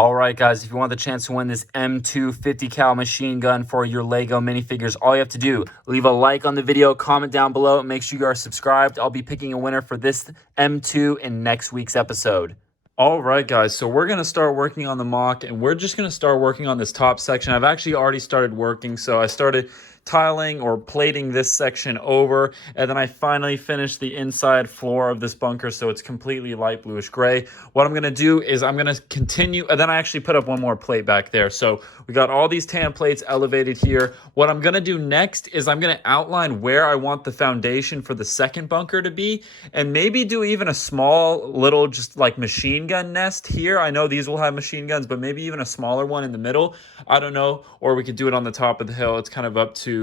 All right, guys, if you want the chance to win this M2 50 cal machine gun for your Lego minifigures, all you have to do, leave a like on the video, comment down below, and make sure you are subscribed. I'll be picking a winner for this M2 in next week's episode. All right, guys, so we're going to start working on the mock, and we're just going to start working on this top section. I've actually already started working, so I started tiling or plating this section over, and then I finally finished the inside floor of this bunker, so it's completely light bluish gray. What I'm going to do is I'm going to continue, and then I actually put up one more plate back there. So we got all these tan plates elevated here. What I'm going to do next is I'm going to outline where I want the foundation for the second bunker to be, and maybe do even a small little just like machine gun nest here. I know these will have machine guns, but maybe even a smaller one in the middle. I don't know, or we could do it on the top of the hill. It's kind of up to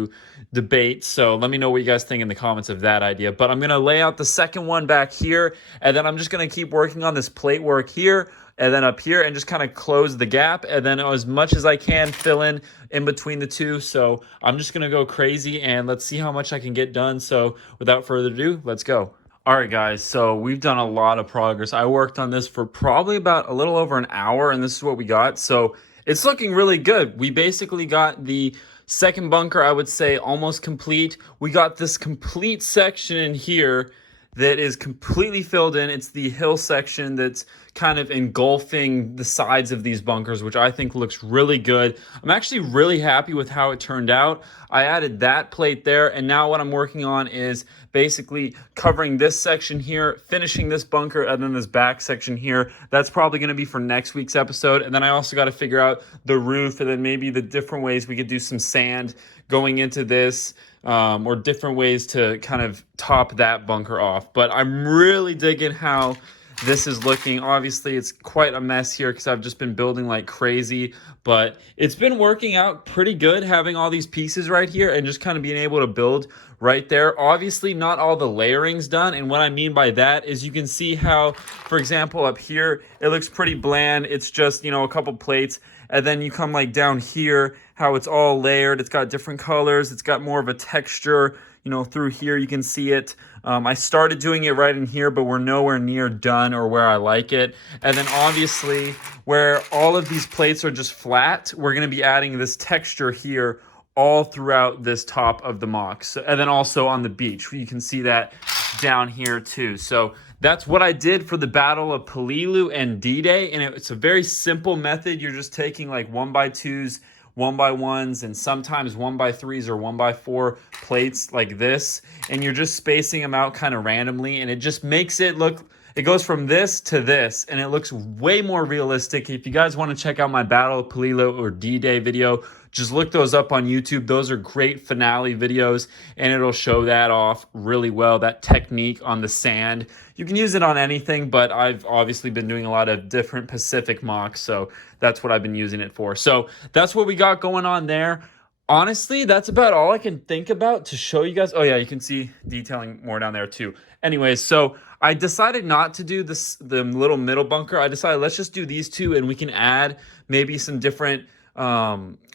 debate, so let me know what you guys think in the comments of that idea. But I'm going to lay out the second one back here, and then I'm just going to keep working on this plate work here and then up here and just kind of close the gap, and then as much as I can fill in between the two. So I'm just going to go crazy and let's see how much I can get done. So without further ado, let's go. All right, guys, so we've done a lot of progress. I worked on this for probably about a little over an hour, and this is what we got. So it's looking really good. We basically got the second bunker, I would say, almost complete. We got this complete section in here that is completely filled in. It's the hill section that's kind of engulfing the sides of these bunkers, which I think looks really good. I'm actually really happy with how it turned out. I added that plate there, and now what I'm working on is basically covering this section here, finishing this bunker, and then this back section here. That's probably going to be for next week's episode. And then I also got to figure out the roof, and then maybe the different ways we could do some sand going into this, or different ways to kind of top that bunker off. But I'm really digging how this is looking. Obviously, it's quite a mess here because I've just been building like crazy, but it's been working out pretty good having all these pieces right here and just kind of being able to build right there. Obviously, not all the layering's done, and what I mean by that is you can see how, for example, up here, it looks pretty bland. It's just, you know, a couple plates, and then you come like down here, how it's all layered. It's got different colors. It's got more of a texture. You know, through here you can see it. I started doing it right in here, but we're nowhere near done or where I like it. And then obviously where all of these plates are just flat, we're going to be adding this texture here all throughout this top of the mock. So, and then also on the beach, you can see that down here too. So that's what I did for the Battle of Peleliu and D-Day, and it's a very simple method. You're just taking like 1x2s, 1x1s, and sometimes 1x3s or 1x4 plates like this, and you're just spacing them out kind of randomly, and it just makes it look, it goes from this to this, and it looks way more realistic. If you guys want to check out my Battle of Peleliu or D-Day video, just look those up on YouTube. Those are great finale videos, and it'll show that off really well, that technique on the sand. You can use it on anything, but I've obviously been doing a lot of different Pacific mocks, so that's what I've been using it for. So that's what we got going on there. Honestly, that's about all I can think about to show you guys. Oh yeah, you can see detailing more down there too. Anyways, so I decided not to do this, the little middle bunker. I decided let's just do these two, and we can add maybe some different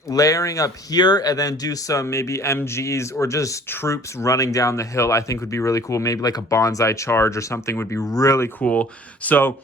layering up here, and then do some maybe MGs or just troops running down the hill. I think would be really cool. Maybe like a bonsai charge or something would be really cool. So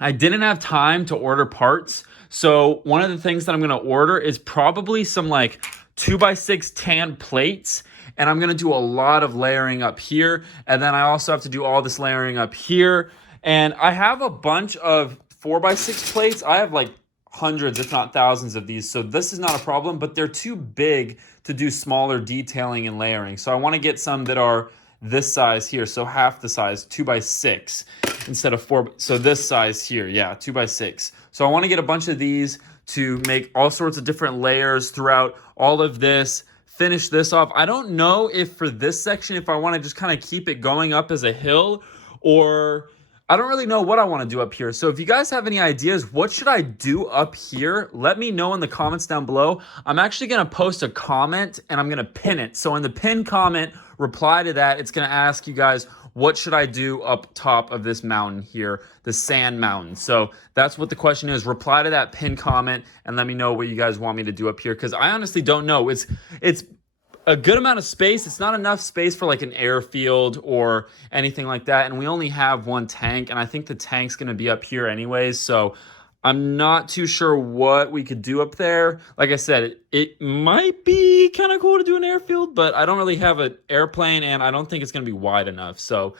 I didn't have time to order parts. So one of the things that I'm going to order is probably some like 2x6 tan plates. And I'm going to do a lot of layering up here. And then I also have to do all this layering up here. And I have a bunch of 4x6 plates. I have like hundreds, if not thousands of these. So this is not a problem, but they're too big to do smaller detailing and layering. So I want to get some that are this size here. So half the size, 2x6 instead of 4. So this size here, yeah, 2x6. So I want to get a bunch of these to make all sorts of different layers throughout all of this. Finish this off. I don't know if for this section, if I want to just kind of keep it going up as a hill, or I don't really know what I want to do up here. So if you guys have any ideas, what should I do up here? Let me know in the comments down below. I'm actually going to post a comment and I'm going to pin it. So in the pinned comment, reply to that. It's going to ask you guys, what should I do up top of this mountain here, the sand mountain? So that's what the question is. Reply to that pinned comment and let me know what you guys want me to do up here, because I honestly don't know. It's a good amount of space. It's not enough space for like an airfield or anything like that. And we only have one tank, and I think the tank's going to be up here anyways. So I'm not too sure what we could do up there. Like I said, it might be kind of cool to do an airfield, but I don't really have an airplane and I don't think it's going to be wide enough. So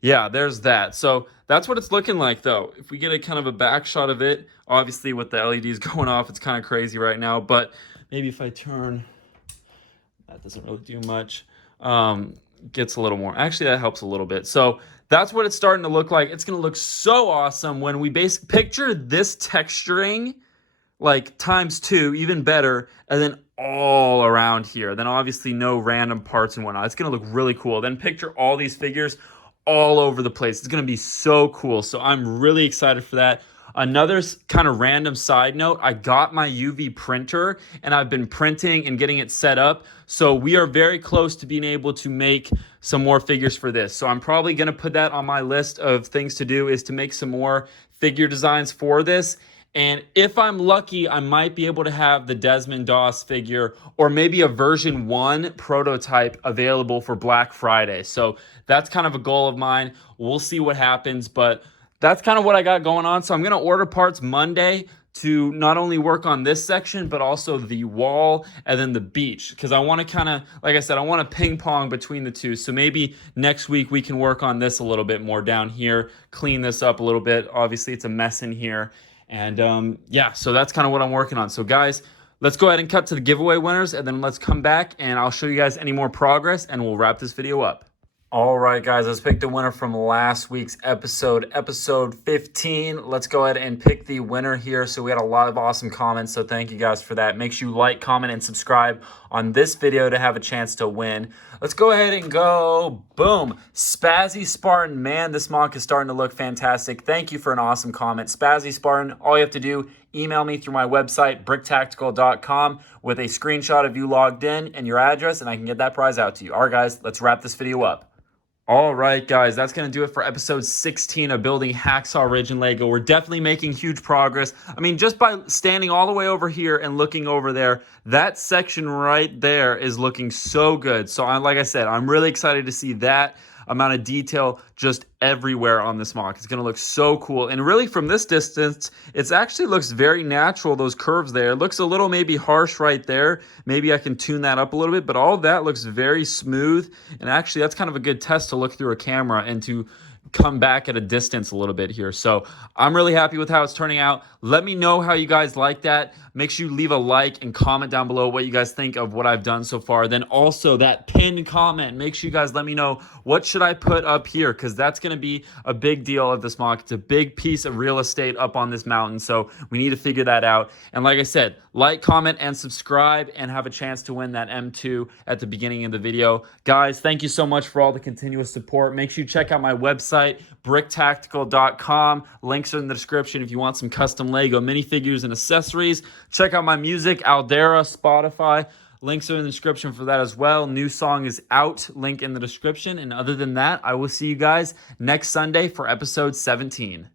yeah, there's that. So that's what it's looking like though. If we get a kind of a back shot of it, obviously with the LEDs going off, it's kind of crazy right now, but maybe if I turn, that doesn't really do much. Gets a little more. Actually, that helps a little bit. So that's what it's starting to look like. It's going to look so awesome when we picture this texturing like times two, even better, and then all around here. Then obviously no random parts and whatnot. It's going to look really cool. Then picture all these figures all over the place. It's going to be so cool. So I'm really excited for that. Another kind of random side note, I got my UV printer and I've been printing and getting it set up. So we are very close to being able to make some more figures for this. So I'm probably going to put that on my list of things to do, is to make some more figure designs for this. And if I'm lucky, I might be able to have the Desmond Doss figure or maybe a version 1 prototype available for Black Friday. So that's kind of a goal of mine. We'll see what happens, but that's kind of what I got going on. So I'm going to order parts Monday to not only work on this section, but also the wall and then the beach. Because I want to kind of, like I said, I want to ping pong between the two. So maybe next week we can work on this a little bit more down here, clean this up a little bit. Obviously, it's a mess in here. And yeah, so that's kind of what I'm working on. So guys, let's go ahead and cut to the giveaway winners, and then let's come back and I'll show you guys any more progress and we'll wrap this video up. All right, guys, let's pick the winner from last week's episode 15. Let's go ahead and pick the winner here. So we had a lot of awesome comments, so thank you guys for that. Make sure you like, comment, and subscribe on this video to have a chance to win. Let's go ahead and go, boom, Spazzy Spartan. Man, this mock is starting to look fantastic. Thank you for an awesome comment. Spazzy Spartan, all you have to do, email me through my website, bricktactical.com, with a screenshot of you logged in and your address, and I can get that prize out to you. All right, guys, let's wrap this video up. All right, guys, that's going to do it for episode 16 of building Hacksaw Ridge in Lego. We're definitely making huge progress. I mean, just by standing all the way over here and looking over there, that section right there is looking so good. So like I said, I'm really excited to see that amount of detail just everywhere on this mock. It's going to look so cool. And really from this distance, it actually looks very natural, those curves there. It looks a little maybe harsh right there. Maybe I can tune that up a little bit, but all of that looks very smooth. And actually that's kind of a good test to look through a camera and to come back at a distance a little bit here. So I'm really happy with how it's turning out. Let me know how you guys like that. Make sure you leave a like and comment down below what you guys think of what I've done so far. Then also that pinned comment, make sure you guys let me know what should I put up here, because that's going to be a big deal of this mock. It's a big piece of real estate up on this mountain, so we need to figure that out. And like I said, like, comment, and subscribe, and have a chance to win that M2 at the beginning of the video. Guys, thank you so much for all the continuous support. Make sure you check out my website, bricktactical.com. Links are in the description if you want some custom Lego minifigures and accessories. Check out my music, Aldera, Spotify. Links are in the description for that as well. New song is out, link in the description. And other than that, I will see you guys next Sunday for episode 17.